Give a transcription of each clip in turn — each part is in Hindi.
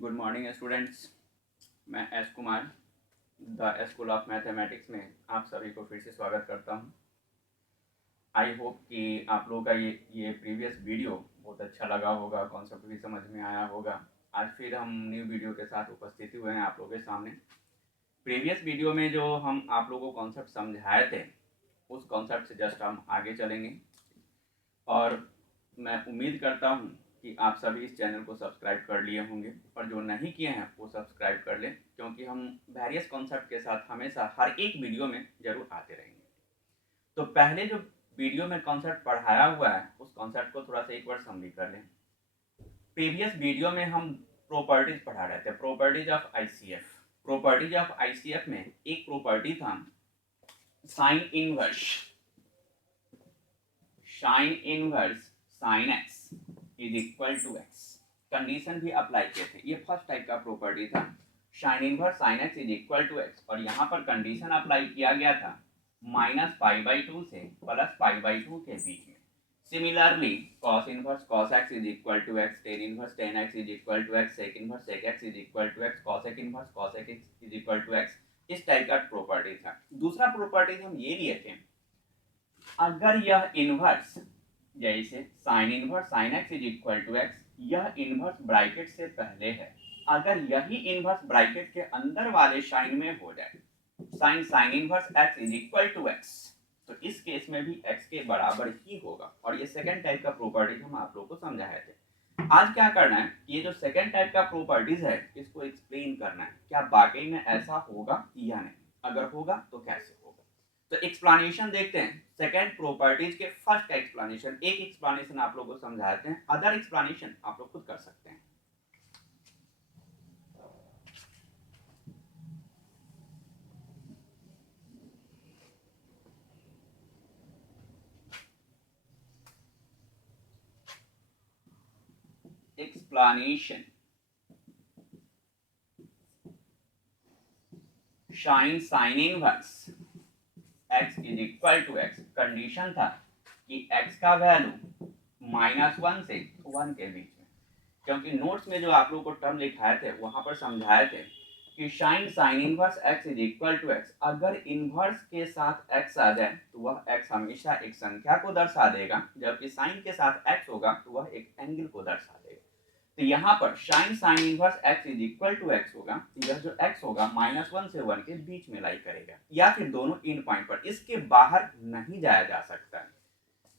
Good morning students. मैं S Kumar the school of mathematics में आप सभी को फिर से स्वागत करता हूं। आई होप कि आप लोगों का ये प्रीवियस वीडियो बहुत अच्छा लगा होगा, कॉन्सेप्ट भी समझ में आया होगा। आज फिर हम न्यू वीडियो के साथ उपस्थित हुए हैं आप लोगों के सामने। प्रीवियस वीडियो में जो हम आप लोगों को कॉन्सेप्ट समझाए थे उस कॉन्सेप्ट से जस्ट हम आगे चलेंगे और मैं उम्मीद करता हूँ कि आप सभी इस चैनल को सब्सक्राइब कर लिए होंगे और जो नहीं किए हैं वो सब्सक्राइब कर लें, क्योंकि हम वेरियस कॉन्सेप्ट के साथ हमेशा हर एक वीडियो में जरूर आते रहेंगे। तो पहले जो वीडियो में कॉन्सेप्ट पढ़ाया हुआ है उस कॉन्सेप्ट को थोड़ा सा एक बार समरी कर लें। प्रीवियस वीडियो में हम प्रॉपर्टीज पढ़ा रहे थे, properties of ICF. Properties of ICF में एक प्रॉपर्टी था sine inverse sine x is equal to x. Condition भी अप्लाई किए थे। ये फर्स्ट टाइप का प्रॉपर्टी था, sine inverse sine x is equal to x, और यहाँ पर कंडीशन अप्लाई किया गया था -π/2 से +π/2 के बीच में। Similarly cos inverse cos x is equal to x, tan inverse tan x is equal to x, sec inverse sec x is equal to x, cosec inverse cosec x is equal to x. इस टाइप का प्रॉपर्टी था। दूसरा प्रॉपर्टी हम ये लिए थे, अगर यह इनवर्स जैसे sine inverse sine x is equal to x, यह इनवर्स ब्रैकेट से पहले है, अगर यही इनवर्स ब्रैकेट के अंदर वाले साइन में हो जाए, sine inverse x is equal to x, तो इस केस में भी एक्स के बराबर ही होगा। और ये सेकंड टाइप का प्रॉपर्टी हम आप लोग को समझाए थे। आज क्या करना है, ये जो सेकंड टाइप का प्रॉपर्टीज है इसको एक्सप्लेन करना है, क्या वाकई में ऐसा होगा या नहीं, अगर होगा तो कैसे होगा। तो एक्सप्लेनेशन देखते हैं। सेकंड प्रॉपर्टीज के फर्स्ट एक्सप्लेनेशन, एक एक्सप्लेनेशन आप लोगों को समझाते हैं, अदर एक्सप्लेनेशन आप लोग खुद कर सकते हैं। Explanation sine inverse x is equal to x. Condition था कि x का वैल्यू -1 से 1 के बीच में, क्योंकि नोट्स में जो आप लोगों को टर्म लिखाए थे वहां पर समझाए थे कि sine inverse x is equal to x, अगर इनवर्स के साथ x आ जाए तो वह x हमेशा एक संख्या को दर्शा देगा, जबकि साइन के साथ x होगा तो वह एक एंगल को दर्शा देगा। तो यहाँ पर sine inverse x is equal to x होगा, यह जो x होगा -1 से 1 के बीच में लाई करेगा, या फिर दोनों इन पॉइंट पर, इसके बाहर नहीं जाया जा सकता है।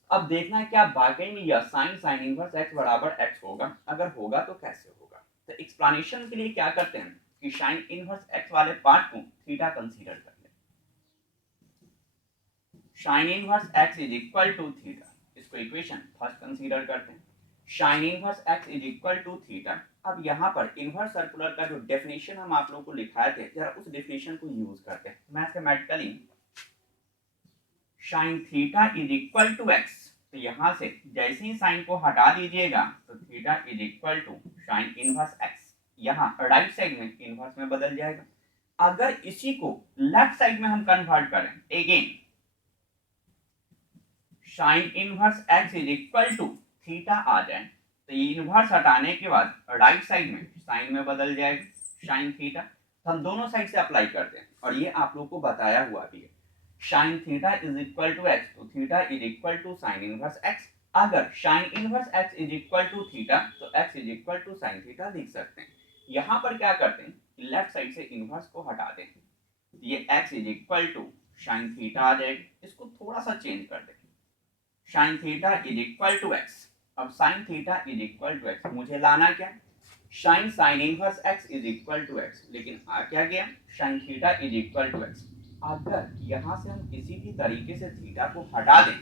अब देखना है क्या वाकई में यह साइन इनवर्स x बराबर x होगा, अगर होगा तो कैसे होगा। तो एक्सप्लेनेशन के लिए क्या करते हैं कि साइन इनवर्स x वाले पार्ट को थीटा कंसीडर कर ले। Sine inverse x is equal to theta, इसको इक्वेशन फर्स्ट कंसीडर करते हैं। Sine inverse x is equal to theta. अब यहाँ पर इनवर्स सर्कुलर का जो डेफिनेशन हम आप लोगों को लिखाए थे, जरा उस डेफिनेशन को यूज करते हैं। Mathematically sine theta is equal to x, तो यहाँ से जैसे ही साइन को हटा दीजिएगा तो theta is equal to sine inverse x, यहाँ राइट साइड में इनवर्स में बदल जाएगा। अगर इसी को लेफ्ट साइड में हम कन्वर्ट करें, again sine inverse x is equal to theta आ जाए, तो ये इनवर्स हटाने के बाद राइट साइड में साइन में बदल जाएगा साइन थीटा। हम दोनों साइड से अप्लाई करते हैं और ये आप लोग को बताया हुआ भी है। Sine theta is equal to x, तो theta is equal to sine inverse x. अगर sine inverse x is equal to theta तो x is equal to sine theta लिख सकते हैं। यहाँ पर क्या करते हैं, लेफ्ट साइड से इनवर्स को हटा दें, ये x is equal to sine theta आ जाएगा। इसको थोड़ा सा चेंज कर दें, sine theta is equal to x. अब sine theta is equal to x मुझे लाना क्या, sine inverse x is equal to x, लेकिन आ क्या गया, sine theta is equal to x. अगर यहाँ से हम किसी भी तरीके से थीटा को हटा दें,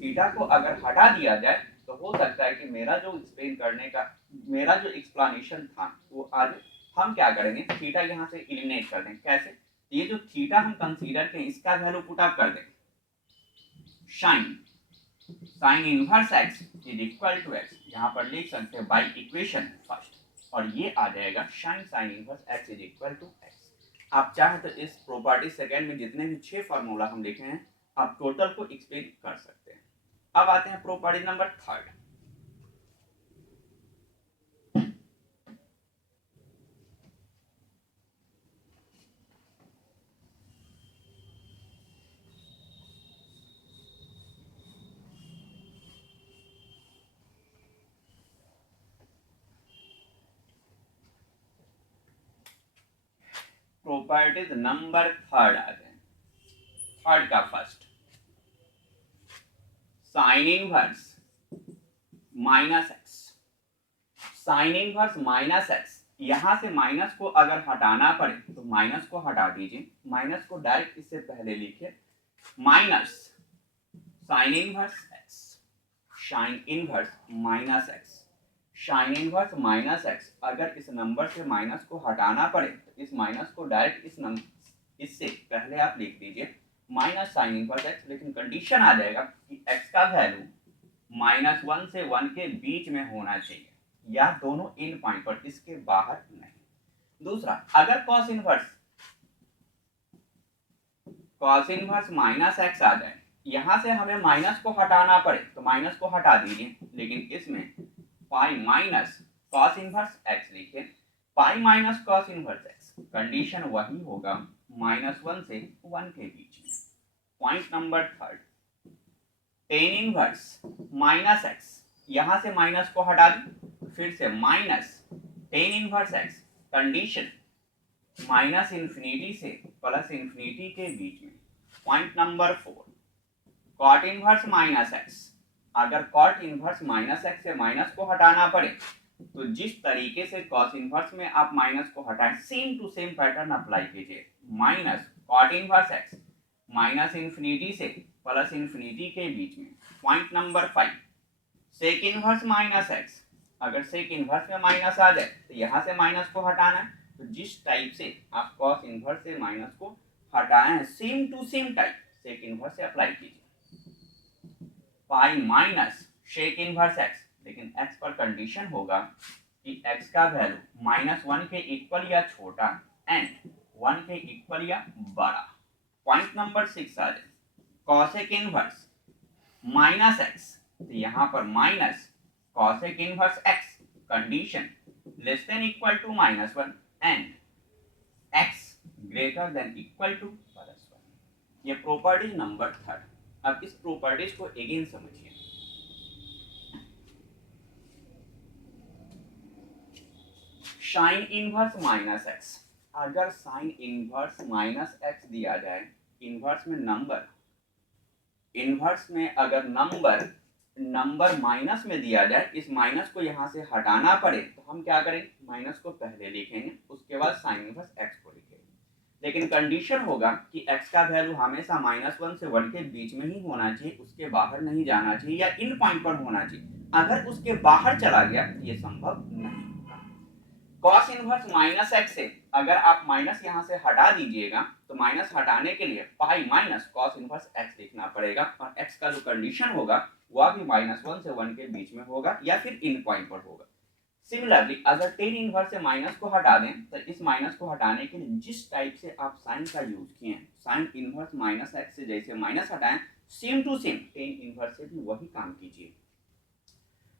थीटा को अगर हटा दिया जाए तो हो सकता है कि मेरा जो एक्सप्लेन करने का, मेरा जो एक्सप्लेनेशन था वो आज हम क्या करेंगे, थीटा यहाँ से एलिमिनेट कर दें। कैसे, ये जो थीटा हम कंसीडर करें इसका वैल्यू पुट अप कर दें, sine inverse x is equal to x, यहाँ पर लिख सकते हैं बाय इक्वेशन फर्स्ट, और ये आ जाएगा sine inverse x is equal to x. आप चाहे तो इस प्रॉपर्टी सेकंड में जितने भी 6 फार्मूला हम लिखे हैं आप टोटल को एक्सप्लेन कर सकते हैं। अब आते हैं property number third. Properties number third आ जाए, थर्ड का first, sine inverse minus x. Sine inverse minus x, यहां से माइनस को अगर हटाना पड़े तो माइनस को हटा दीजिए, माइनस को डायरेक्ट इससे पहले लिखिए, minus sine inverse x, sine inverse minus x, sine inverse minus x. अगर इस नंबर से माइनस को हटाना पड़े तो इस माइनस को डायरेक्ट इस नंबर इससे पहले आप लिख दीजिए माइनस साइन इनवर्स एक्स, लेकिन कंडीशन आ जाएगा कि एक्स का वैल्यू -1 से 1 के बीच में होना चाहिए, या दोनों इन पॉइंट पर, इसके बाहर नहीं। दूसरा, अगर कॉस इनवर्स माइनस एक्स आ जाए, यहां से हमें माइनस को हटाना पड़े तो माइनस को हटा दीजिए, लेकिन इसमें pi minus cos inverse x लिखिए, pi minus cos inverse x, condition वही होगा -1 से 1 के बीच में। Point number third, tan inverse minus x, यहां से माइनस को हटा दी, फिर से minus tan inverse x, condition minus infinity से प्लस इंफिनिटी के बीच में। Point number four, cot inverse minus x, अगर कॉट इनवर्स माइनस एक्स से माइनस को हटाना पड़े तो जिस तरीके से कॉस इनवर्स में आप माइनस को हटाएं, same to same pattern apply कीजिए, minus cot inverse x, minus infinity से प्लस इंफिनिटी के बीच में। Point number five, sec inverse minus x, अगर सेक इनवर्स में माइनस आ जाए तो यहां से माइनस को हटाना है, तो जिस टाइप से आप कॉस इनवर्स से माइनस को हटाए हैं, same to same type sec inverse से अप्लाई कीजिए। Pi minus sec inverse x, लेकिन एक्स पर कंडीशन होगा कि एक्स का वैल्यू -1 के इक्वल या छोटा एंड 1 के इक्वल या बड़ा। पॉइंट नंबर 6 आ जाए, कॉसेक इनवर्स माइनस एक्स, तो यहां पर minus cosec inverse x, condition less than equal to -1 and x greater than equal to +1। ये प्रॉपर्टी नंबर थर्ड। अब इस प्रॉपर्टीज को अगेन समझिए। साइन इनवर्स माइनस एक्स, अगर साइन इनवर्स माइनस एक्स दिया जाए, इनवर्स में नंबर, इनवर्स में अगर नंबर माइनस में दिया जाए, इस माइनस को यहां से हटाना पड़े तो हम क्या करेंगे, माइनस को पहले लिखेंगे, उसके बाद साइन इनवर्स एक्स को लिखेंगे, लेकिन कंडीशन होगा कि x का वैल्यू हमेशा -1 से 1 के बीच में ही होना चाहिए, उसके बाहर नहीं जाना चाहिए, या इन पॉइंट पर होना चाहिए। अगर उसके बाहर चला गया तो ये संभव नहीं होगा। कॉस इनवर्स माइनस एक्स से अगर आप माइनस यहां से हटा दीजिएगा तो माइनस हटाने के लिए पाई माइनस कॉस इनवर्स एक्स लिखना पड़ेगा, और x का जो कंडीशन होगा वह भी -1 से 1 के बीच में होगा, या फिर इन पॉइंट पर होगा। सिमिलरली अगर टेन इनवर्स से माइनस को हटा दें तो इस माइनस को हटाने के लिए जिस टाइप से आप साइन का यूज किए हैं, साइन इनवर्स माइनस एक्स से जैसे माइनस हटाएं, same to same tan inverse से भी वही काम कीजिए।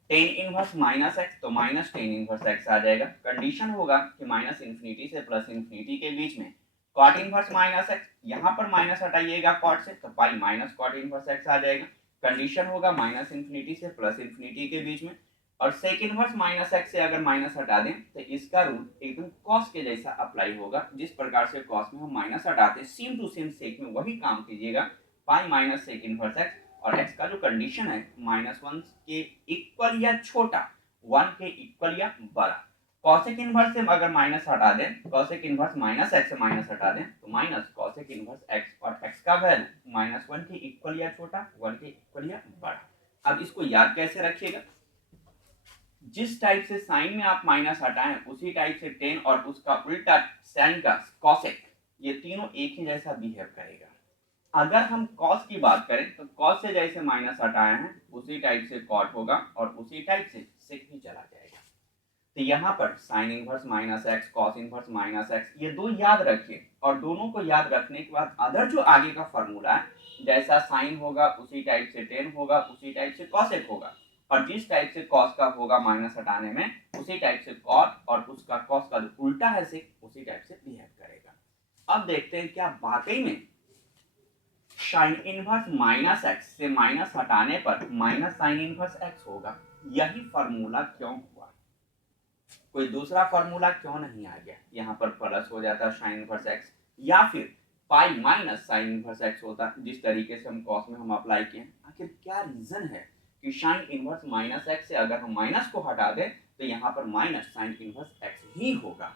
टेन इनवर्स माइनस एक्स तो माइनस टेन इनवर्स एक्स आ जाएगा, कंडीशन होगा कि माइनस इंफिनिटी से प्लस इंफिनिटी के बीच में। कॉट इनवर्स माइनस एक्स, यहाँ पर माइनस हटाइएगा कॉट से तो pi minus cot inverse x आ जाएगा, कंडीशन होगा माइनस इंफिनिटी से प्लस इंफिनिटी के बीच में। और सेक इनवर्स माइनस एक्स से अगर माइनस हटा दें तो इसका रूल एकदम कॉस के जैसा अप्लाई होगा, जिस प्रकार से कॉस में हम माइनस हटाते हैं, सेम टू सेम सेक में वही काम कीजिएगा, pi minus sec inverse x, और एक्स का जो कंडीशन है -1 के इक्वल या छोटा, 1 के इक्वल या बड़ा। कॉसेक इनवर्स से अगर माइनस हटा दें, कॉसेक इनवर्स माइनस एक्स से माइनस हटा दें तो माइनस कॉसेक इनवर्स एक्स, और एक्स का वैल्यू -1 के इक्वल या छोटा, 1 के इक्वल या बड़ा। अब इसको याद कैसे रखिएगा, जिस टाइप से साइन में आप माइनस हटाएं उसी टाइप से टेन और उसका उल्टा साइन का कॉसेक, ये तीनों एक ही जैसा बिहेव करेगा। अगर हम कॉस की बात करें तो कॉस से जैसे माइनस हटाए हैं उसी टाइप से कॉट होगा, और उसी टाइप से सेक भी चला जाएगा। तो यहाँ पर sine inverse minus x, cos inverse minus x, ये दो याद रखिए, और दोनों को याद रखने के बाद अदर जो आगे का फॉर्मूला है, जैसा साइन होगा उसी टाइप से टेन होगा, उसी टाइप से कॉसेक होगा, और जिस टाइप से कॉस का होगा माइनस हटाने में उसी टाइप से कॉट, और उसका कॉस का जो उल्टा है सेक, उसी टाइप से बिहेव करेगा। अब देखते हैं क्या वाकई में साइन इनवर्स माइनस एक्स से माइनस हटाने पर माइनस साइन इनवर्स एक्स होगा, यही फॉर्मूला क्यों हुआ। कोई दूसरा फॉर्मूला क्यों नहीं आ गया? यहाँ पर प्लस हो जाता साइन इनवर्स एक्स, या फिर pi minus sine inverse x होता, जिस तरीके से हम कॉस में हम अप्लाई किए। आखिर क्या रीजन है कि साइन इनवर्स माइनस एक्स से अगर हम माइनस को हटा दें तो यहाँ पर माइनस साइन इनवर्स एक्स ही होगा,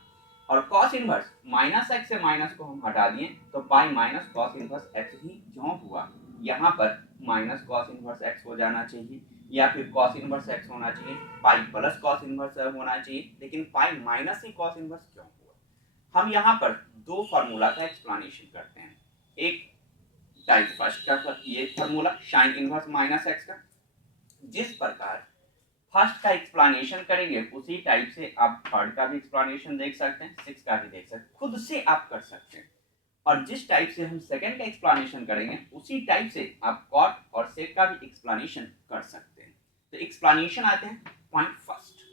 और कॉस इनवर्स माइनस एक्स से माइनस को हम हटा दिए तो pi minus cos inverse x ही क्यों हुआ? यहाँ पर माइनस कॉस इनवर्स एक्स हो जाना चाहिए, या फिर कॉस इनवर्स एक्स होना चाहिए, पाई प्लस कॉस इनवर्स होना चाहिए, लेकिन पाई माइनस ही कॉस इनवर्स क्यों हुआ? हम यहाँ पर दो फार्मूला का एक्सप्लेनेशन करते हैं। एक टाइप फर्स्ट का ये formula sign inverse minus x का, जिस प्रकार फर्स्ट का एक्सप्लेनेशन करेंगे उसी टाइप से आप थर्ड का भी एक्सप्लेनेशन देख सकते हैं, सिक्स का भी देख सकते हैं, खुद से आप कर सकते हैं। और जिस टाइप से हम सेकंड का एक्सप्लेनेशन करेंगे उसी टाइप से आप कॉट और सेक का भी एक्सप्लेनेशन कर सकते हैं। तो एक्सप्लेनेशन आते हैं point first.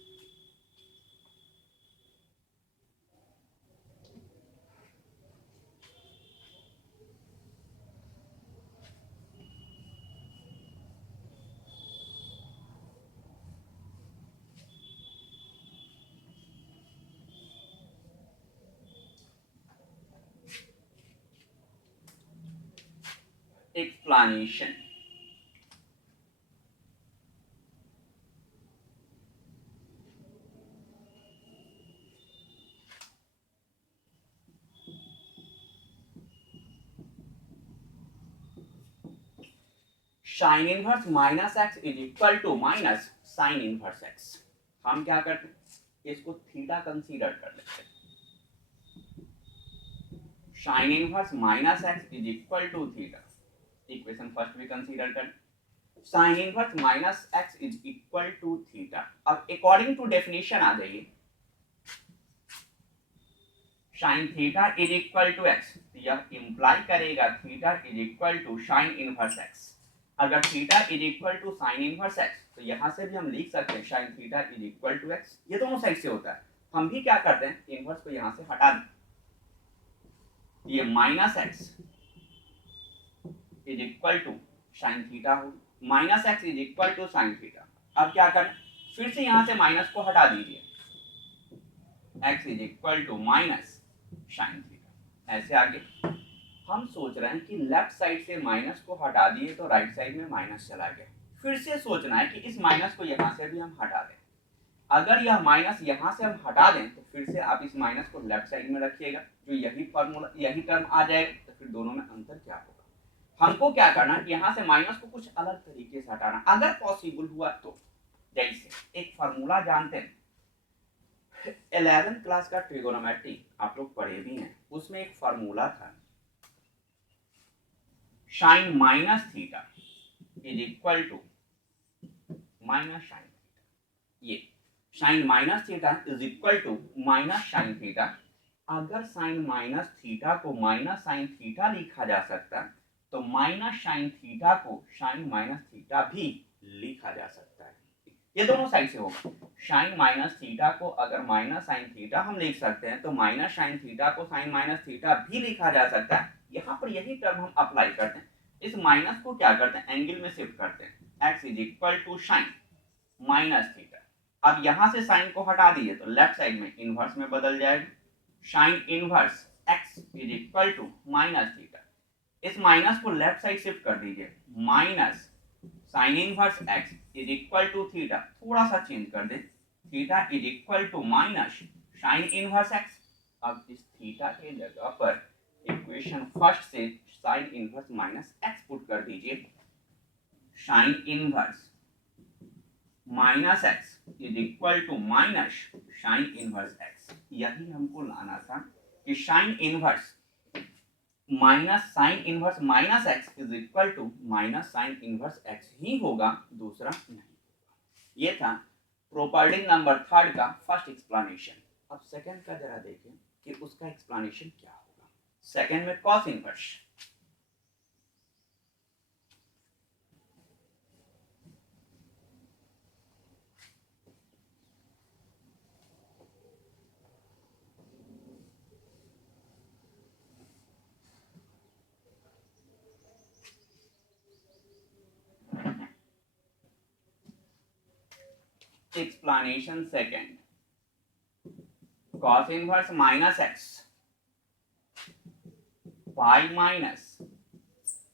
Explanation sine inverse minus x is equal to minus sine inverse x. हम क्या करते हैं, इसको थीटा कंसीडर कर लेते हैं। Sine inverse minus x is equal to theta, equation first में कंसीडर कर। Sine inverse minus x is equal to theta. अब अकॉर्डिंग टू डेफिनेशन आ जाइए, sine theta is equal to x, यह इंप्लाई करेगा theta is equal to sine inverse x. अगर theta is equal to sine inverse x तो यहां से भी हम लिख सकते हैं sine theta is equal to x, ये दोनों साइड से होता है। हम भी क्या करते हैं, इनवर्स को यहां से हटा दें, ये minus x is equal to sine theta हो, minus x is equal to sine theta. अब क्या करें, फिर से यहां से माइनस को हटा दीजिए, x is equal to minus sine theta. ऐसे आगे हम सोच रहे हैं कि लेफ्ट साइड से माइनस को हटा दिए तो राइट साइड में माइनस चला गया, फिर से सोचना है कि इस माइनस को यहां से भी हम हटा दें। अगर यह माइनस यहां से हम हटा दें तो फिर से आप इस माइनस को लेफ्ट साइड में रखिएगा, जो यही फॉर्मूला यही टर्म आ जाएगा, तो फिर दोनों में अंतर क्या होगा? हमको क्या करना है, यहाँ से माइनस को कुछ अलग तरीके से हटाना, अगर पॉसिबल हुआ तो। जैसे एक फार्मूला जानते हैं, 11th क्लास का ट्रिगोनोमेट्री आप लोग पढ़े भी हैं, उसमें एक फार्मूला था sine minus theta is equal to minus sine theta. ये sine minus theta is equal to minus sine theta. अगर साइन माइनस थीटा को माइनस साइन थीटा लिखा जा सकता है तो माइनस साइन थीटा को साइन माइनस थीटा भी लिखा जा सकता है। ये दोनों साइड से होगा। साइन माइनस थीटा को अगर माइनस साइन थीटा हम लिख सकते हैं तो माइनस साइन थीटा को साइन माइनस थीटा भी लिखा जा सकता है। यहाँ पर यही टर्म हम अप्लाई करते हैं, इस माइनस को क्या करते हैं, एंगल में शिफ्ट करते हैं, x is equal to sine minus theta. अब यहां से साइन को हटा दीजिए तो लेफ्ट साइड में इनवर्स में बदल जाएगा, sine inverse x is equal to minus theta. इस माइनस को लेफ्ट साइड शिफ्ट कर दीजिए, minus sine inverse x is equal to theta, थोड़ा सा चेंज कर दे, theta is equal to minus sine inverse x। अब इस थीटा के जगह पर इक्वेशन फर्स्ट से sine inverse minus x put कर दीजिए, sine inverse minus x is equal to minus sine inverse x. यही हमको लाना था कि sine inverse minus sine inverse minus x is equal to minus sine inverse x ही होगा, दूसरा नहीं होगा। ये था प्रॉपर्टी नंबर थर्ड का फर्स्ट एक्सप्लेनेशन। अब सेकंड का जरा देखें कि उसका एक्सप्लेनेशन क्या होगा। सेकंड में cos inverse, explanation second, cos inverse minus x पाई माइनस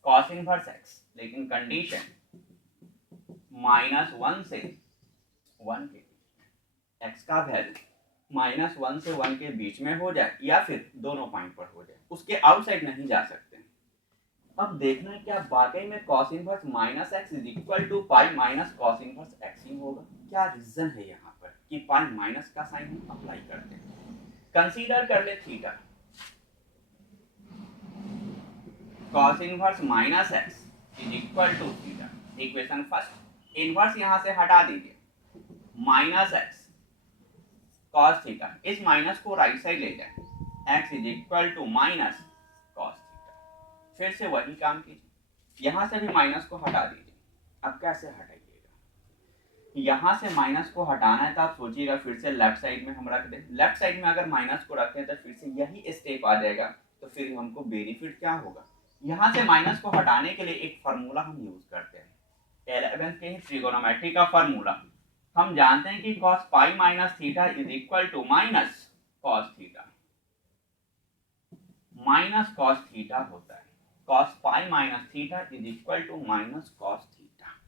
कॉस इनवर्स एक्स, लेकिन कंडीशन -1 से 1 के बीच, एक्स का वैल्यू -1 से 1 के बीच में हो जाए या फिर दोनों पॉइंट पर हो जाए, उसके आउटसाइड नहीं जा सकते। अब देखना है क्या वाकई में cos inverse minus x is equal to pi minus cos inverse x ही होगा। क्या रीजन है यहाँ पर कि पाई माइनस का साइन हम अप्लाई करते हैं। कंसीडर कर ले theta, cos inverse minus x is equal to theta, equation first, inverse यहाँ से हटा दीजिए, माइनस एक्स cos थीटा, इस माइनस को राइट साइड ले जाए, x is equal to minus cos theta. फिर से वही काम कीजिए, यहां से भी माइनस को हटा दीजिए। अब कैसे हटाइएगा, यहां से माइनस को हटाना है तो आप सोचिएगा फिर से लेफ्ट साइड में हम रख दें। लेफ्ट साइड में अगर माइनस को रखें तो फिर से यही स्टेप आ जाएगा, तो फिर हमको बेनिफिट क्या होगा, यहां से माइनस को हटाने के लिए एक फार्मूला हम यूज करते हैं, 11th के ही ट्रिगोनोमेट्री का फार्मूला। हम जानते हैं कि cos pi minus theta is equal to minus cos theta, minus cos theta होता है, cos pi minus theta is equal to minus cos theta.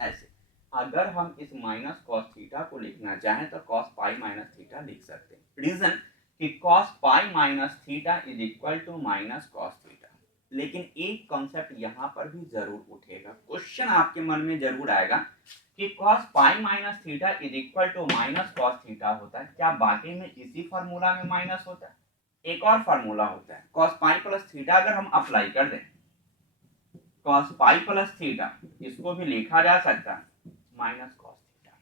ऐसे अगर हम इस माइनस cos थीटा को लिखना चाहें तो cos पाई माइनस थीटा लिख सकते हैं। रीजन कि cos pi minus theta is equal to minus cos theta. लेकिन एक कॉन्सेप्ट यहाँ पर भी जरूर उठेगा, क्वेश्चन आपके मन में जरूर आएगा कि cos pi minus theta is equal to minus cos theta होता है, क्या बाकी में इसी फार्मूला में माइनस होता है। एक और फार्मूला होता है cos पाई प्लस थीटा, अगर हम अप्लाई कर दें cos पाई प्लस थीटा, इसको भी लिखा जा सकता है माइनस cos थीटा।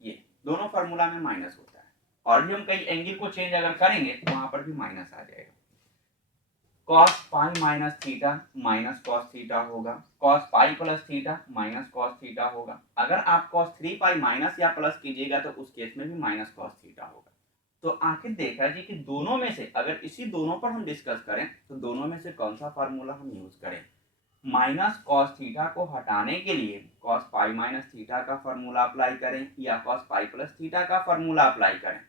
ये दोनों फार्मूला में माइनस होता है, और भी हम कई एंगल को चेंज अगर करेंगे तो वहां पर भी माइनस आ जाएगा। cos pi minus theta minus cos theta होगा, cos pi plus theta minus cos theta होगा। अगर आप cos 3 पाई माइनस या प्लस कीजिएगा तो उस केस में भी माइनस cos थीटा होगा। तो आखिर देखा जी कि दोनों में से अगर इसी दोनों पर हम डिस्कस करें तो दोनों में से कौन सा फार्मूला हम यूज करें। माइनस cos थीटा को हटाने के लिए cos पाई माइनस थीटा का फार्मूला अप्लाई करें या cos पाई प्लस थीटा का फार्मूला अप्लाई करें।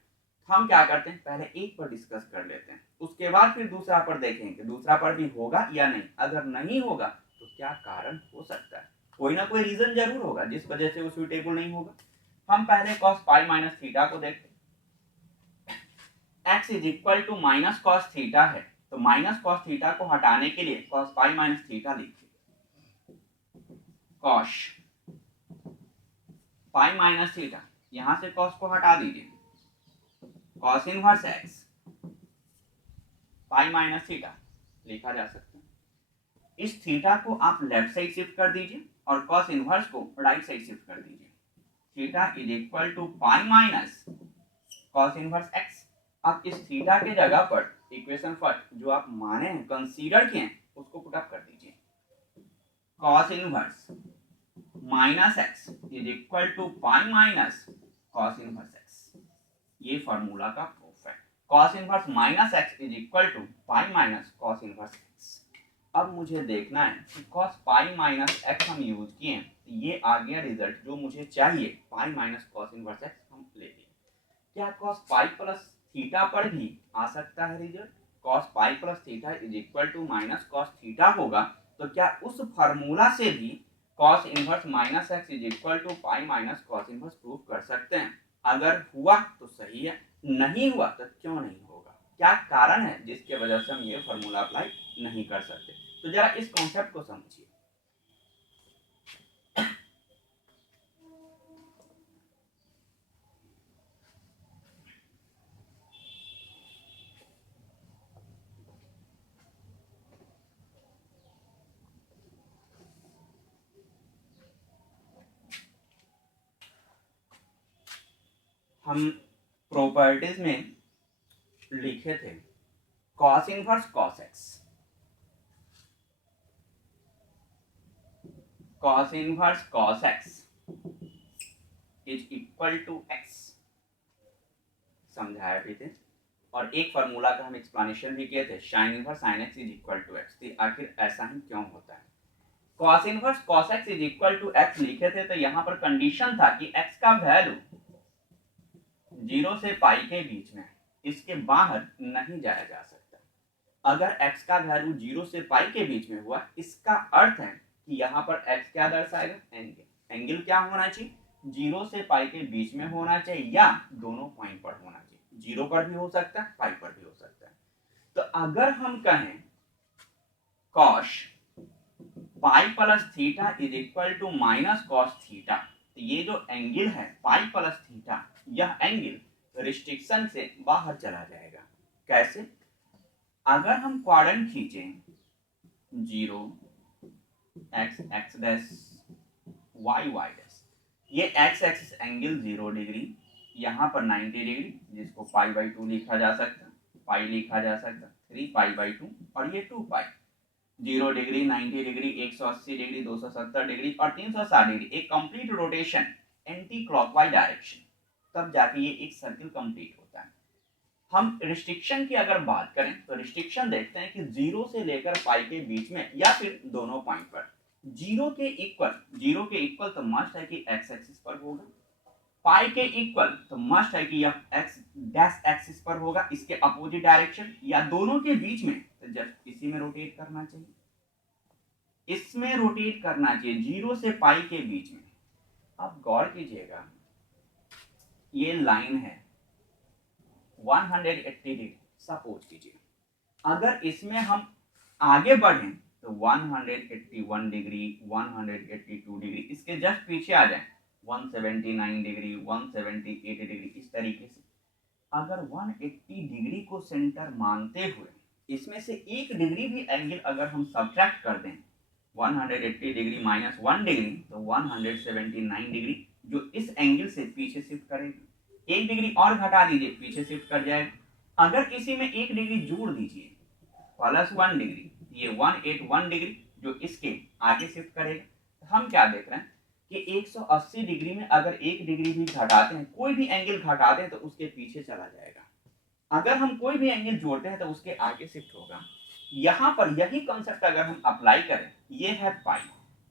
हम क्या करते हैं, पहले एक पर डिस्कस कर लेते हैं, उसके बाद फिर दूसरा पर देखेंगे दूसरा पर भी होगा या नहीं। अगर नहीं होगा तो क्या कारण हो सकता है, कोई ना कोई रीजन जरूर होगा जिस वजह से वो सुइटेबल नहीं होगा। हम पहले cos पाई माइनस थीटा को देखते हैं। x is equal to minus cos theta है, तो माइनस cos थीटा को हटाने के लिए cos पाई माइनस थीटा लिखिए, cos पाई माइनस थीटा, यहां से cos को हटा दीजिए, cos इनवर्स x पाई माइनस थीटा लिखा जा सकता है। इस थीटा को आप लेफ्ट साइड शिफ्ट कर दीजिए और cos इनवर्स को राइट साइड शिफ्ट कर दीजिए। Theta is equal to pi minus cos inverse x। अब इस थीटा के जगह पर इक्वेशन फर्स्ट जो आप माने हैं, कंसीडर किए हैं, उसको पुट अप कर दीजिए, cos inverse minus x is equal to pi minus cos inverse x। ये फार्मूला का प्रूफ है, cos inverse minus x is equal to pi minus cos inverse x। अब मुझे देखना है कि cos पाई माइनस x हम यूज किए, ये आ गया रिजल्ट जो मुझे चाहिए, pi minus cos inverse x हम ले लिए। क्या cos पाई प्लस थीटा पर भी आ सकता है result, cos pi plus theta is equal to minus cos theta होगा, तो क्या उस फार्मूला से भी cos inverse minus x is equal to pi minus cos inverse proof कर सकते हैं। अगर हुआ तो सही है, नहीं हुआ तो क्यों नहीं होगा, क्या कारण है जिसके वजह से हम ये फार्मूला अप्लाई नहीं कर सकते। तो जरा इस कॉन्सेप्ट को समझिए। हम प्रॉपर्टीज में लिखे थे cos inverse cos x, cos inverse cos x is equal to x, समझाया भी थे। और एक फार्मूला का हम एक्सप्लेनेशन भी किए थे, sin inverse sin x is equal to x। तो आखिर ऐसा ही क्यों होता है, cos inverse cos x is equal to x लिखे थे तो यहाँ पर कंडीशन था कि x का वैल्यू 0 से पाई के बीच में, इसके बाहर नहीं जाया जा सकता। अगर x का वैल्यू 0 से पाई के बीच में हुआ, इसका अर्थ है कि यहाँ पर x क्या दर्शाएगा, एंगल। एंगल क्या होना चाहिए, 0 से पाई के बीच में होना चाहिए या दोनों पॉइंट पर होना चाहिए। 0 पर भी हो सकता है, पाई पर भी हो सकता है। तो अगर हम कहें cos pi plus theta is equal to minus cos theta, तो ये जो एंगल है पाई प्लस थीटा, यह एंगल रिस्ट्रिक्शन से बाहर चला जाएगा। कैसे, अगर हम क्वाड्रेंट खींचें 0 x x dash y y dash, ये x एक्सिस एंगल 0 डिग्री, यहाँ पर 90 डिग्री, जिसको पाई बाई 2 लिखा जा सकता, पाई लिखा जा सकता 3 पाई बाई 2, और ये 2 पाई। 0 डिग्री, 90 डिग्री, 180 डिग्री, 270 डिग्री और 360 डिग्री, एक complete rotation anti clockwise direction, तब जाके ये एक सर्कल कंप्लीट होता है। हम रिस्ट्रिक्शन की अगर बात करें तो रिस्ट्रिक्शन देखते हैं कि 0 से लेकर पाई के बीच में या फिर दोनों पॉइंट पर 0 के इक्वल तो मस्ट है कि x एक्सिस पर होगा, पाई के इक्वल तो मस्ट है कि यह x डैश एक्सिस पर होगा, इसके अपोजिट डायरेक्शन, या दोनों के बीच में तो जस्ट इसी में रोटेट करना चाहिए, इसमें रोटेट करना चाहिए 0 से पाई के बीच में। अब गौर कीजिएगा, ये लाइन है 180 डिग्री, सपोज कीजिए अगर इसमें हम आगे बढ़ें तो 181 डिग्री, 182 डिग्री, इसके जस्ट पीछे आ जाए 179 डिग्री, 178 डिग्री, इस तरीके से अगर 180 डिग्री को सेंटर मानते हुए इसमें से 1 डिग्री भी एंगल अगर हम सब्ट्रैक्ट कर दें, 180 डिग्री माइनस 1 डिग्री तो 179 डिग्री, जो इस एंगल से पीछे शिफ्ट करेगा। 1 डिग्री और घटा दीजिए, पीछे शिफ्ट कर जाएगा। अगर इसी में 1 डिग्री जोड़ दीजिए प्लस 1 डिग्री, ये 181 डिग्री जो इसके आगे शिफ्ट करेगा। तो हम क्या देख रहे हैं कि 180 डिग्री में अगर 1 डिग्री भी घटाते हैं, कोई भी एंगल घटाते हैं तो उसके पीछे चला जाएगा। अगर हम कोई भी एंगल जोड़ते हैं तो उसके आगे शिफ्ट होगा। यहाँ पर यही कॉन्सेप्ट अगर हम अप्लाई करें, ये है पाई,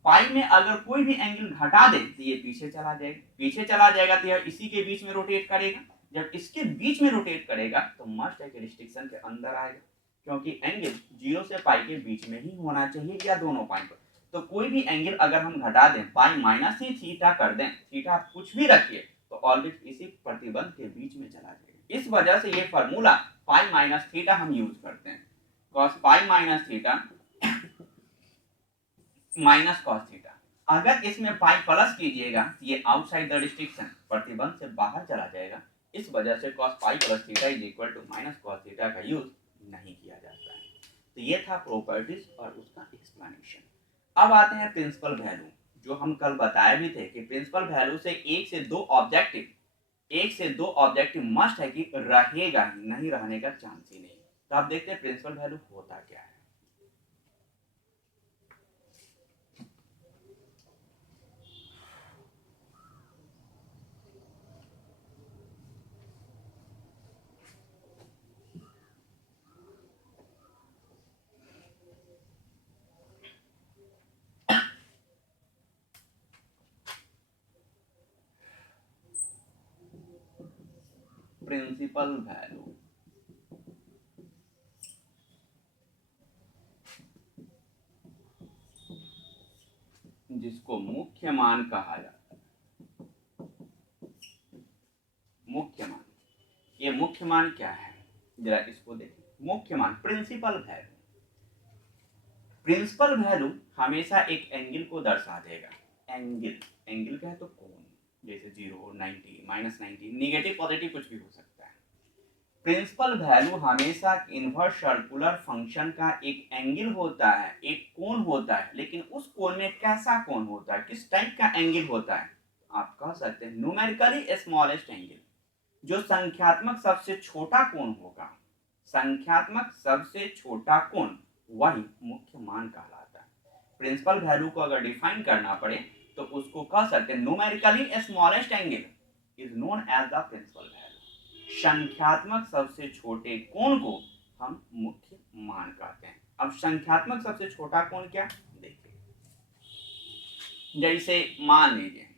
पाई में अगर कोई भी एंगल घटा दे तो ये पीछे चला जाएगा, पीछे चला जाएगा तो यह इसी के बीच में रोटेट करेगा। जब इसके बीच में रोटेट करेगा तो मस्ट है कि रिस्ट्रिक्शन के अंदर आएगा, क्योंकि एंगल 0 से पाई के बीच में ही होना चाहिए या दोनों पॉइंट पर। तो कोई भी एंगल अगर हम घटा दें, पाई माइनस ही थीटा कर दें, थीटा कुछ भी रखिए, तो ऑलवेज इसी प्रतिबंध के बीच में चला जाएगा। इस वजह से ये फॉर्मूला पाई माइनस थीटा हम यूज करते हैं, cos pi minus theta minus cos theta. अगर इसमें पाई प्लस कीजिएगा तो ये आउटसाइड द रिस्ट्रिक्शन, प्रतिबंध से बाहर चला जाएगा। इस वजह से cos pi plus theta is equal to minus cos theta का यूज नहीं किया जाता है। तो ये था प्रॉपर्टीज और उसका एक्सप्लेनेशन। अब आते हैं प्रिंसिपल वैल्यू, जो हम कल बताए भी थे कि प्रिंसिपल वैल्यू से एक से दो ऑब्जेक्टिव मस्ट है कि रहेगा ही, नहीं रहने का चांस ही नहीं। तो आप देखते हैं प्रिंसिपल वैल्यू होता क्या है। प्रिंसिपल वैल्यू जिसको मुख्य मान कहा जाता है, मुख्य मान। ये मुख्य मान क्या है, जरा इसको देखिए। मुख्य मान प्रिंसिपल वैल्यू, प्रिंसिपल वैल्यू हमेशा एक एंगल को दर्शा देगा। एंगल क्या है तो कोण, जैसे 0, 90, माइनस 90, निगेटिव पॉजिटिव कुछ भी हो सकता है। प्रिंसिपल वैल्यू हमेशा इनवर्स सर्कुलर फंक्शन का एक एंगल होता है, एक कोण होता है, लेकिन उस कोण में कैसा कोण होता है, किस टाइप का एंगल होता है, आप कह सकते हैं न्यूमेरिकली स्मॉलेस्ट एंगल। जो संख्यात्मक सबसे छोटा कोण होगा, संख्यात्मक सबसे छोटा कोण, वही मुख्य मान कहलाता है। प्रिंसिपल वैल्यू को अगर डिफाइन करना पड़े तो उसको कह सकते हैं numerically smallest angle is known as the principal value. संख्यात्मक सबसे छोटे कोण को हम मुख्य मान कहते हैं। अब संख्यात्मक सबसे छोटा कोण क्या, देखिए जैसे मान लीजिए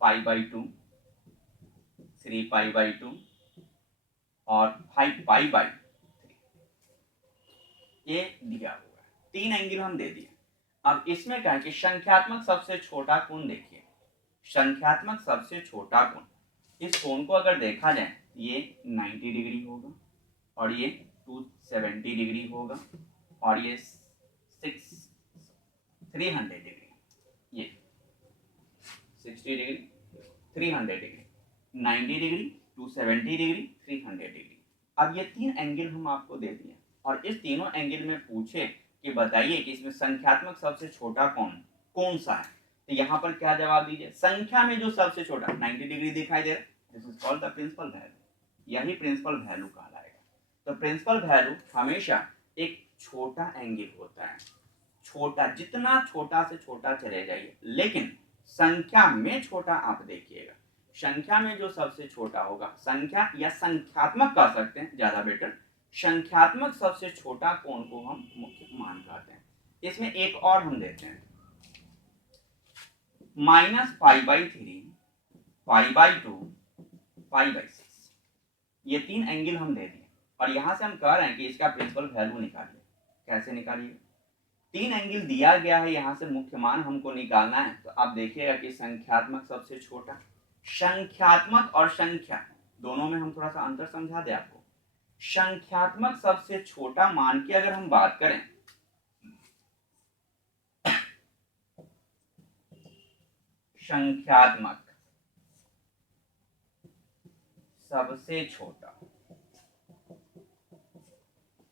पाई बाई 2, 3 पाई बाई 2 और 5 पाई बाई 3 ये दिया हुआ है। 3 एंगल हम दे दिए। अब इसमें क्या है कि संख्यात्मक सबसे छोटा कोण देखिए, संख्यात्मक सबसे छोटा कोण, इस कोण को अगर देखा जाए ये 90 डिग्री होगा और ये 270 डिग्री होगा और ये 300 डिग्री, ये 60 degree 300 degree, 90 degree 270 degree 300 degree. अब ये 3 एंगल हम आपको दे दिए और इस तीनों एंगल में पूछे कि बताइए कि इसमें संख्यात्मक सबसे छोटा कोण कौन सा है, तो यहाँ पर क्या जवाब दीजिए? संख्या में जो सबसे छोटा 90 डिग्री दिखाई दे रहा है, this is called the principal value, यही प्रिंसिपल वैल्यू कहलाएगा। तो प्रिंसिपल वैल्यू हमेशा एक छोटा एंगल होता है, छोटा, जितना छोटा से छोटा चले जाइए, लेकिन संख्या में छोटा आप देखिएगा, संख्या में जो सबसे छोटा होगा, संख्या या संख्यात्मक कह सकते हैं ज्यादा बेटर, संख्यात्मक सबसे छोटा कोण को हम मुख्य मान कहते हैं। इसमें एक और हम देते हैं -π/3, π/2, π/6, ये 3 एंगल हम दे दिए और यहां से हम कह रहे हैं कि इसका प्रिंसिपल वैल्यू निकालिए। कैसे निकालिए? 3 एंगल दिया गया है, यहां से मुख्य मान हमको निकालना है, तो आप देखिएगा कि संख्यात्मक सबसे छोटा, संख्यात्मक और संख्या दोनों में हम थोड़ा सा अंतर समझा दे आपको। संख्यात्मक सबसे छोटा मान की अगर हम बात करें, संख्यात्मक सबसे छोटा,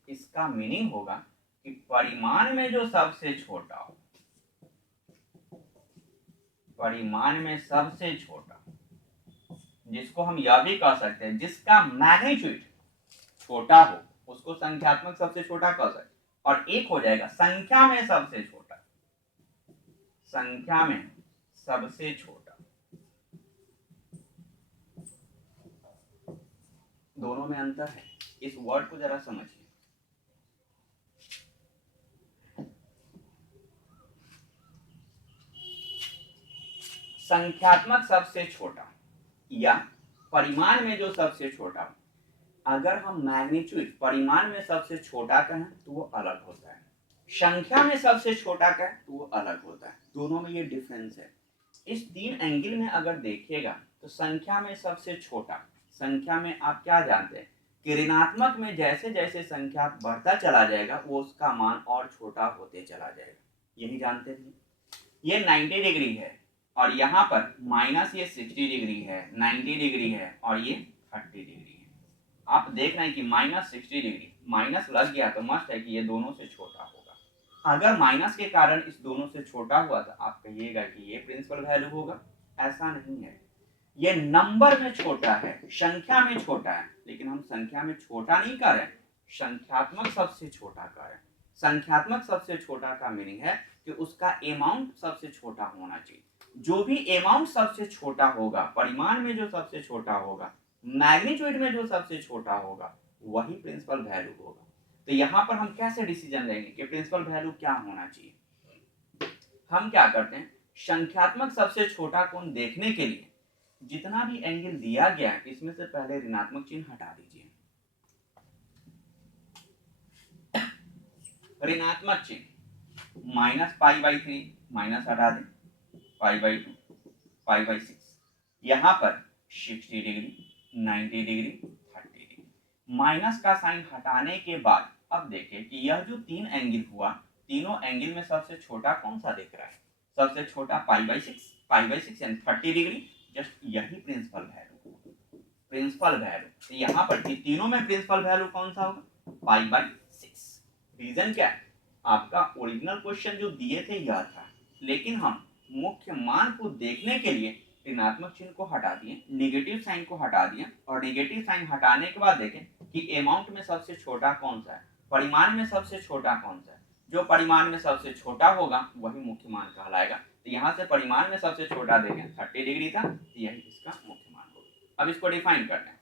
इसका मीनिंग होगा कि परिमाण में जो सबसे छोटा हो, परिमाण में सबसे छोटा, जिसको हम यह भी कह सकते हैं जिसका मैग्नीट्यूड छोटा हो, उसको संख्यात्मक सबसे छोटा कह सकते हैं। और एक हो जाएगा संख्या में सबसे छोटा, संख्या में सबसे छोटा, दोनों में अंतर है, इस वर्ड को जरा समझिए। संख्यात्मक सबसे छोटा या परिमाण में जो सबसे छोटा, अगर हम मैग्नीट्यूड परिमाण में सबसे छोटा कहें तो वो अलग होता है, संख्या में सबसे छोटा कहें तो वो अलग होता है, दोनों में ये डिफरेंस है। इस 3 एंगल में अगर देखिएगा तो संख्या में सबसे छोटा, संख्या में आप क्या जानते हैं कि ऋणात्मक में जैसे जैसे संख्या बढ़ता चला जाएगा वो उसका मान और छोटा होते चला जाएगा, यही जानते थे। ये 90 डिग्री है और यहाँ पर माइनस ये 60 डिग्री है, 90 डिग्री है और ये 30 डिग्री है। आप देख रहे हैं कि -60 डिग्री, माइनस लग गया तो मस्ट है कि ये दोनों से छोटा होगा। अगर माइनस के कारण इस दोनों से छोटा हुआ तो आप कहिएगा कि ये प्रिंसिपल वैल्यू होगा, ऐसा नहीं है। ये नंबर में छोटा है, संख्या में छोटा है, लेकिन हम संख्या में छोटा नहीं कर रहे हैं, संख्यात्मक सबसे छोटा कर रहे हैं। संख्यात्मक सबसे छोटा का मीनिंग है कि उसका अमाउंट सबसे छोटा होना चाहिए। जो भी अमाउंट सबसे छोटा होगा, परिमाण में जो सबसे छोटा होगा, मैग्नीट्यूड में जो सबसे छोटा होगा, वही प्रिंसिपल वैल्यू होगा। तो यहाँ पर हम कैसे डिसीजन लेंगे कि प्रिंसिपल वैल्यू क्या होना चाहिए? हम क्या करते हैं, संख्यात्मक सबसे छोटा कोण देखने के लिए जितना भी एंगल दिया गया है इसमें से पहले ऋणात्मक चिन्ह हटा दीजिए। ऋणात्मक चिन्ह -π/3 माइनस हटा दें, π/2, π/6, यहाँ पर 60 डिग्री, 90 डिग्री, 30 डिग्री, माइनस का साइन हटाने के बाद अब देखिए कि यह जो 3 एंगल हुआ, तीनों एंगल में सबसे छोटा कौन सा दिख रहा है? सबसे छोटा π/6 यानी 30 डिग्री, जस्ट यही प्रिंसिपल वैल्यू, प्रिंसिपल वैल्यू यहाँ पर तीनों में प्रिंसिपल वैल्यू कौन सा होगा? π/6। रीजन क्या है? आपका ओरिजिनल क्वेश्चन जो दिए थे यह था, लेकिन हम मुख्य मान को देखने के लिए ऋणात्मक चिन्ह को हटा दिए, नेगेटिव साइन को हटा दिए और नेगेटिव साइन हटाने के बाद देखें कि अमाउंट में सबसे छोटा कौन सा है, परिमाण में सबसे छोटा कौन सा है। जो परिमाण में सबसे छोटा होगा वही मुख्य मान कहलाएगा। तो यहाँ से परिमाण में सबसे छोटा देखें 30 डिग्री था, तो यही इसका मुख्य मान होगा। अब इसको डिफाइन करते हैं।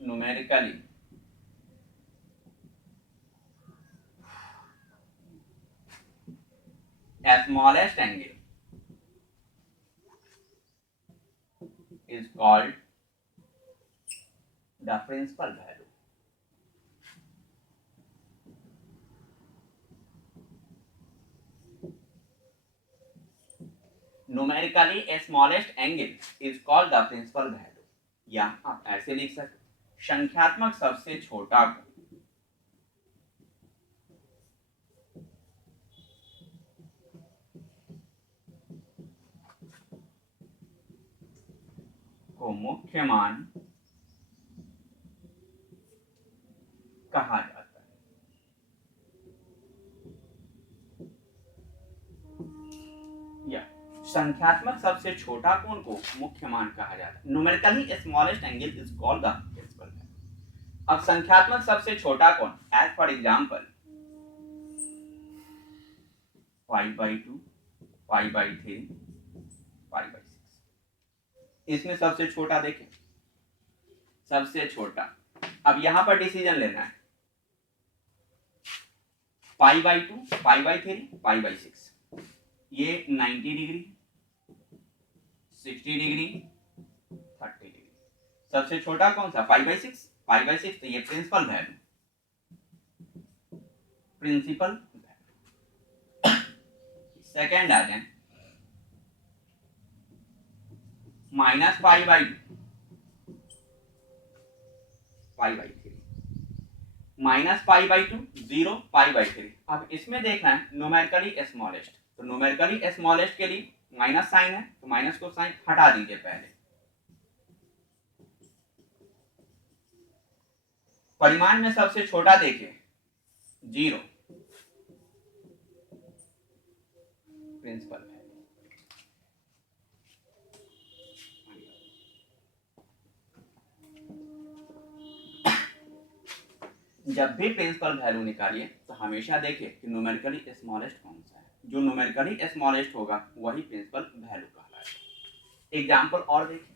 numerically smallest angle is called the principal value. Numerically smallest angle is called the principal value. या आप ऐसे लिख सकते संख्यात्मक सबसे छोटा को मुख्य मान कहा जाता है। या संख्यात्मक सबसे छोटा कोण को मुख्य मान कहा जाता है। Numerically smallest angle is called the principal value. अब संख्यात्मक सबसे छोटा कोण एज फॉर एग्जांपल 5/2, 5/3, 5/6। इसमें सबसे छोटा देखें, सबसे छोटा। अब यहां पर डिसीजन लेना है 5/2, 5/3, 5/6। ये 90 डिग्री, 60 डिग्री, 30 डिग्री। सबसे छोटा कौन सा? 5/6। 5/6 तो ये principal value, principal value. Second आ जाए -5/2, 5/3, -5/2, 0, 5/3। अब इसमें देखना है न्यूमेरिकली स्मॉलेस्ट, तो न्यूमेरिकली स्मॉलेस्ट के लिए माइनस साइन है, तो माइनस को साइन हटा दीजिए पहले। परिमाण में सबसे छोटा देखिए 0, प्रिंसिपल वैल्यू। जब भी प्रिंसिपल वैल्यू निकालिए तो हमेशा देखिए कि न्यूमेरिकली स्मॉलेस्ट कौन सा है। जो न्यूमेरिकली स्मॉलेस्ट होगा वही प्रिंसिपल वैल्यू कहलाएगा। एग्जांपल और देखिए,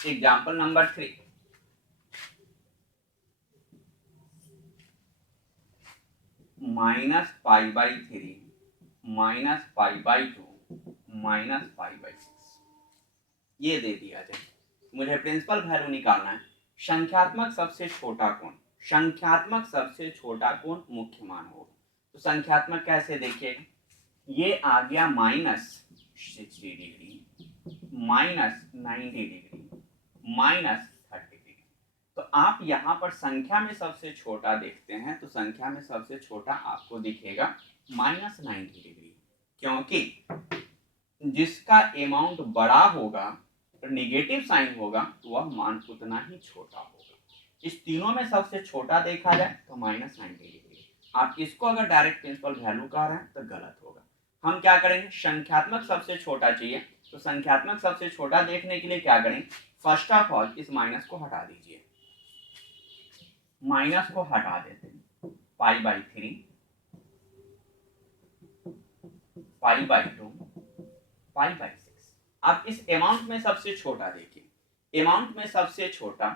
एग्जांपल नंबर 3, -5/3, -5/2, -5/6 ये दे दिया जाए। मुझे प्रिंसिपल वैल्यू निकालना है संख्यात्मक सबसे छोटा कोण। संख्यात्मक सबसे छोटा कोण मुख्य मान होगा। तो संख्यात्मक कैसे देखिएगा, ये आ गया -60 डिग्री, -90 डिग्री, -30 डिग्री। तो आप यहाँ पर संख्या में सबसे छोटा देखते हैं तो संख्या में सबसे छोटा आपको दिखेगा -90 डिग्री, क्योंकि जिसका अमाउंट बड़ा होगा, नेगेटिव साइन होगा, तो वह मान उतना ही छोटा होगा। इस तीनों में सबसे छोटा देखा जाए तो -90 डिग्री। आप इसको अगर डायरेक्ट प्रिंसिपल वैल्यू कह रहे हैं तो गलत होगा। हम क्या करेंगे, संख्यात्मक सबसे छोटा चाहिए, तो संख्यात्मक सबसे छोटा देखने के लिए क्या करें, फर्स्ट ऑफ ऑल इस माइनस को हटा दीजिए। माइनस को हटा देते हैं, 5/3, 5/2, 5/6। अब इस अमाउंट में सबसे छोटा देखिए, अमाउंट में सबसे छोटा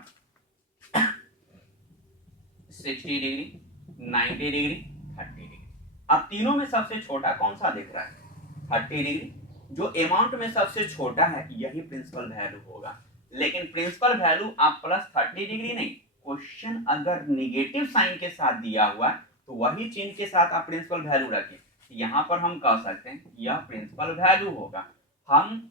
60 डिग्री, 90 डिग्री, 30 डिग्री। अब तीनों में सबसे छोटा कौन सा दिख रहा है, 30 डिग्री। जो अमाउंट में सबसे छोटा है यही प्रिंसिपल वैल्यू होगा। लेकिन प्रिंसिपल वैल्यू आप +30 डिग्री नहीं, क्वेश्चन अगर निगेटिव साइन के साथ दिया हुआ है तो वही चिन्ह के साथ आप प्रिंसिपल वैल्यू रखें। यहाँ पर हम कह सकते हैं यह प्रिंसिपल वैल्यू होगा। हम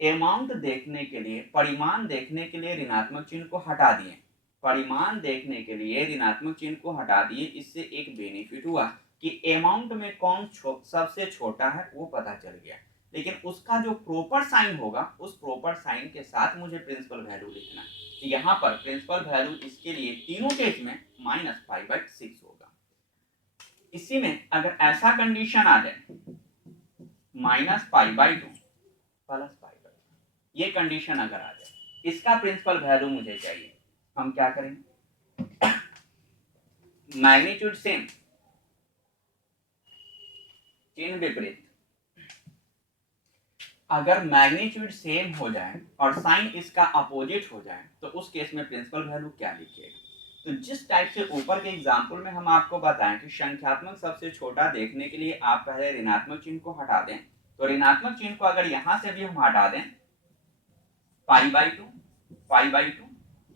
अमाउंट देखने के लिए, परिमाण देखने के लिए ऋणात्मक चिन्ह को हटा दिए, परिमाण देखने के लिए ऋणात्मक चिन्ह को हटा दिए। इससे एक बेनिफिट हुआ कि अमाउंट में कौन सबसे छोटा है वो पता चल गया। लेकिन उसका जो प्रॉपर साइन होगा उस प्रॉपर साइन के साथ मुझे प्रिंसिपल वैल्यू लिखना है। यहाँ पर प्रिंसिपल वैल्यू इसके लिए तीनों केस में -5/6 होगा। इसी में अगर ऐसा कंडीशन आ जाए -5/2 +5/6, ये कंडीशन अगर आ जाए, इसका प्रिंसिपल वैल्यू मुझे चाहिए, हम क्या करेंगे, मैग्नीट्यूड सेम, चिन्ह विपरीत। अगर मैग्नीट्यूड सेम हो जाए और साइन इसका अपोजिट हो जाए तो उस केस में प्रिंसिपल वैल्यू क्या लिखिएगा। तो जिस टाइप से ऊपर के एग्जाम्पल में हम आपको बताएं कि संख्यात्मक सबसे छोटा देखने के लिए आप पहले ऋणात्मक चिन्ह को हटा दें, तो ऋणात्मक चिन्ह को अगर यहां से भी हम हटा दें, पाई बाई टू,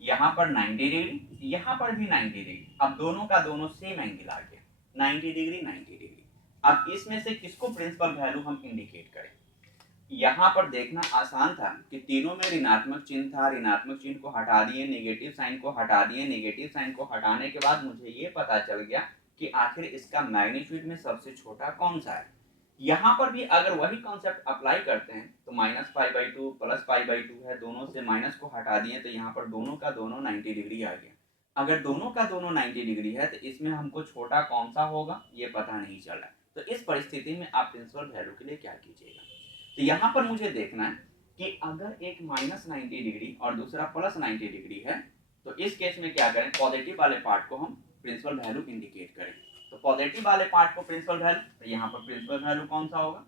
यहाँ पर 90 डिग्री, यहाँ पर भी 90 डिग्री, अब दोनों का दोनों सेम एंगल आ गया, 90 डिग्री 90 डिग्री। अब इसमें से किसको प्रिंसिपल वैल्यू हम इंडिकेट करें। यहाँ पर देखना आसान था कि तीनों में ऋणात्मक चिन्ह था, ऋणात्मक चिन्ह को हटा दिए, नेगेटिव साइन को हटा दिए, नेगेटिव साइन को हटाने के बाद मुझे ये पता चल गया कि आखिर इसका मैग्नीट्यूड में सबसे छोटा कौन सा है। यहाँ पर भी अगर वही कॉन्सेप्ट अप्लाई करते हैं तो -π/2 +π/2 है, दोनों से माइनस को हटा दिए तो यहाँ पर दोनों का दोनों 90 डिग्री आ गया। अगर दोनों का दोनों 90 डिग्री है तो इसमें हमको छोटा कौन सा होगा ये पता नहीं चल रहा। तो इस परिस्थिति में आप प्रिंसिपल वैल्यू के लिए क्या कीजिएगा, तो यहाँ पर मुझे देखना है कि अगर एक -90 डिग्री और दूसरा +90 डिग्री है तो इस केस में क्या करें, पॉजिटिव वाले पार्ट को हम प्रिंसिपल वैल्यू इंडिकेट करें। तो पॉजिटिव वाले पार्ट को प्रिंसिपल वैल्यू, तो यहाँ पर प्रिंसिपल वैल्यू कौन सा होगा,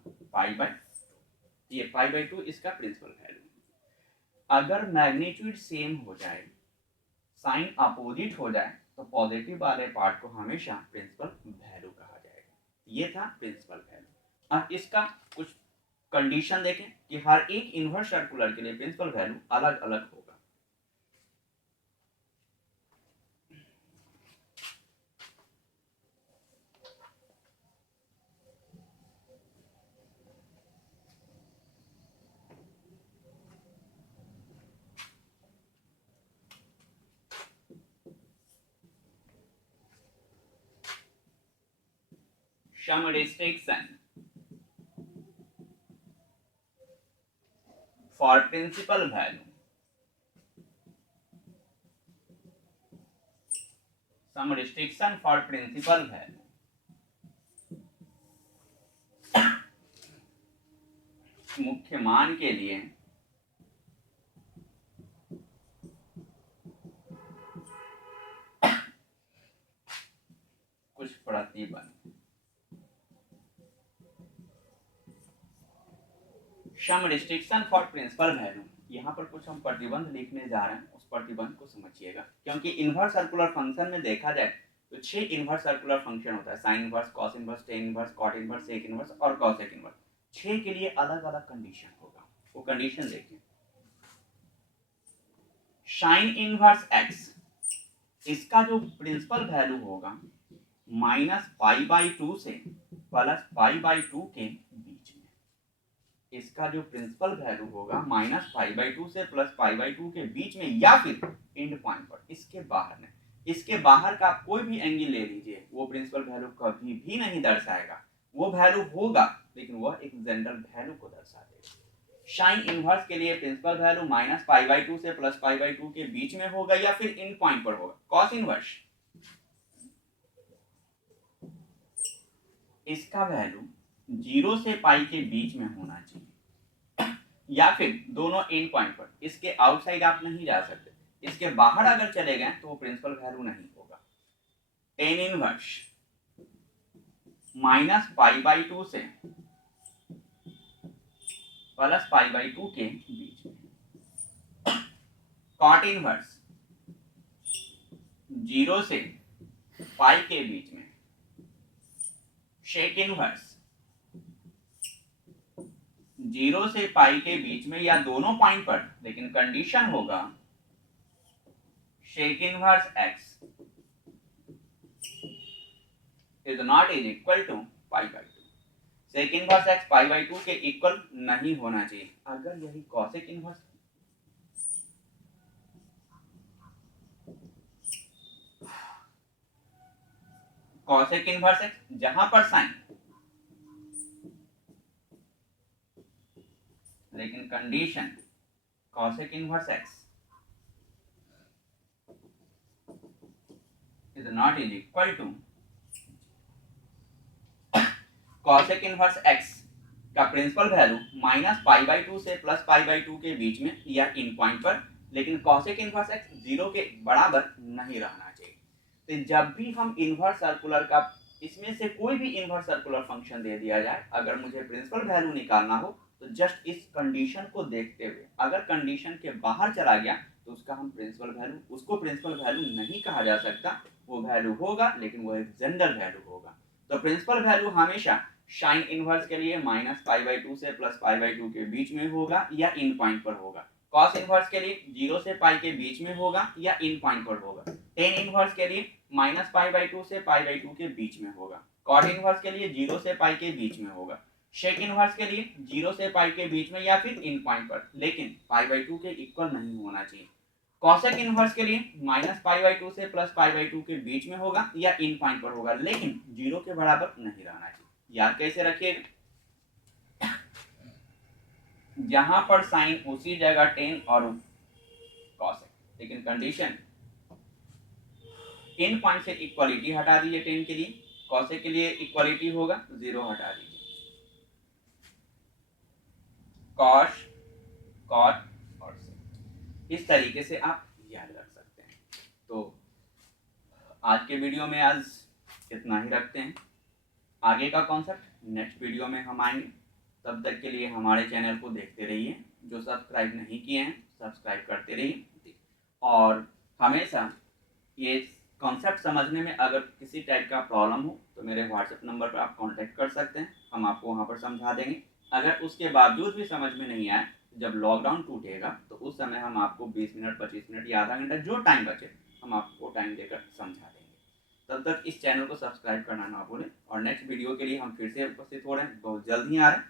ये π/2 इसका प्रिंसिपल वैल्यू। अगर मैग्नीट्यूड सेम हो जाए, साइन अपोजिट हो जाए तो पॉजिटिव वाले पार्ट को हमेशा प्रिंसिपल वैल्यू कहा जाएगा। ये था प्रिंसिपल वैल्यू। अब इसका कुछ कंडीशन देखें कि हर एक इनवर्स सर्कुलर के लिए प्रिंसिपल वैल्यू अलग अलग होगा। Some restriction for principal value, some restriction for principal value, मुख्य मान के लिए कुछ प्रतिबंध। सम रिस्ट्रिक्शन फॉर प्रिंसिपल वैल्यू, यहाँ पर कुछ हम प्रतिबंध लिखने जा रहे हैं, उस प्रतिबंध को समझिएगा। क्योंकि इनवर्स सर्कुलर फंक्शन में देखा जाए तो 6 इनवर्स सर्कुलर फंक्शन होता है, sine inverse, cos inverse, tan inverse, cot inverse, sec inverse और कॉसेक इनवर्स। 6 के लिए अलग अलग कंडीशन होगा, वो कंडीशन देखिए। साइन इनवर्स एक्स, इसका जो प्रिंसिपल वैल्यू होगा -π/2 से +π/2 के बीच में, इसका जो प्रिंसिपल वैल्यू होगा -π/2 से +π/2 के बीच में, या फिर एंड पॉइंट पर, इसके बाहर नहीं। इसके बाहर का कोई भी एंगल ले लीजिए, वो प्रिंसिपल वैल्यू कभी भी नहीं दर्शाएगा। वो वैल्यू होगा लेकिन वह एक जनरल वैल्यू को दर्शा देगा। साइन इनवर्स के लिए प्रिंसिपल वैल्यू -π/2 से +π/2 के बीच में होगा या फिर एंड पॉइंट पर होगा। कॉस इनवर्स, इसका वैल्यू 0 से पाई के बीच में होना चाहिए, या फिर दोनों एंड पॉइंट पर। इसके आउटसाइड आप नहीं जा सकते, इसके बाहर अगर चले गए तो वो प्रिंसिपल वैल्यू नहीं होगा। टेन इनवर्स -π/2 से +π/2 के बीच में। कॉट इनवर्स 0 से पाई के बीच में। शेक इनवर्स 0 से पाई के बीच में या दोनों पॉइंट पर, लेकिन कंडीशन होगा sec inverse x is not is equal to π/2। Sec inverse x π/2 के इक्वल नहीं होना चाहिए। अगर यही कॉसेक इनवर्स एक्स, जहां पर साइन, लेकिन condition cosec inverse x is not is equal to cosec inverse x का प्रिंसिपल वैल्यू -π/2 से +π/2 के बीच में या इन पॉइंट पर, लेकिन कॉसेक इनवर्स एक्स 0 के बराबर नहीं रहना चाहिए। तो जब भी हम इनवर्स सर्कुलर का इसमें से कोई भी इनवर्स सर्कुलर फंक्शन दे दिया जाए, अगर मुझे प्रिंसिपल वैल्यू निकालना हो तो जस्ट इस कंडीशन को देखते हुए, अगर कंडीशन के बाहर चला गया तो उसको प्रिंसिपल वैल्यू नहीं कहा जा सकता। वो वैल्यू होगा लेकिन वो एक जनरल वैल्यू होगा। तो प्रिंसिपल वैल्यू हमेशा साइन इनवर्स के लिए -π/2 से +π/2 के बीच में होगा या इन पॉइंट पर होगा। कॉस इनवर्स के लिए 0 से पाई के बीच में होगा या इन पॉइंट पर होगा। टेन इनवर्स के लिए -π/2 से π/2 के बीच में होगा। कॉट इनवर्स के लिए 0 से पाई के बीच में होगा। शेक इनवर्स के लिए 0 से पाई के बीच में या फिर इन पॉइंट पर, लेकिन π/2 के इक्वल नहीं होना चाहिए। कॉसेक इनवर्स के लिए -π/2 से +π/2 के बीच में होगा या इन पॉइंट पर होगा, लेकिन 0 के बराबर नहीं रहना चाहिए। याद कैसे रखिएगा, जहां पर साइन उसी जगह टेन और कॉसेक, लेकिन कंडीशन इन पॉइंट से इक्वालिटी हटा दीजिए। टेन के लिए, कॉसेक के लिए इक्वालिटी होगा 0 हटा दीजिए। कॉस, कॉट और सेक, इस तरीके से आप याद रख सकते हैं। तो आज के वीडियो में आज इतना ही रखते हैं। आगे का कॉन्सेप्ट नेक्स्ट वीडियो में हम आएंगे। तब तक के लिए हमारे चैनल को देखते रहिए। जो सब्सक्राइब नहीं किए हैं सब्सक्राइब करते रहिए, और हमेशा ये कॉन्सेप्ट समझने में अगर किसी टाइप का प्रॉब्लम हो तो मेरे व्हाट्सएप नंबर पर आप कांटेक्ट कर सकते हैं, हम आपको वहाँ पर समझा देंगे। अगर उसके बावजूद भी समझ में नहीं आए, जब लॉकडाउन टूटेगा तो उस समय हम आपको 20 मिनट 25 मिनट या आधा घंटा जो टाइम बचे हम आपको टाइम देकर समझा देंगे। तब तक इस चैनल को सब्सक्राइब करना ना भूलें, और नेक्स्ट वीडियो के लिए हम फिर से उपस्थित हो रहे हैं, बहुत जल्द ही आ रहे हैं।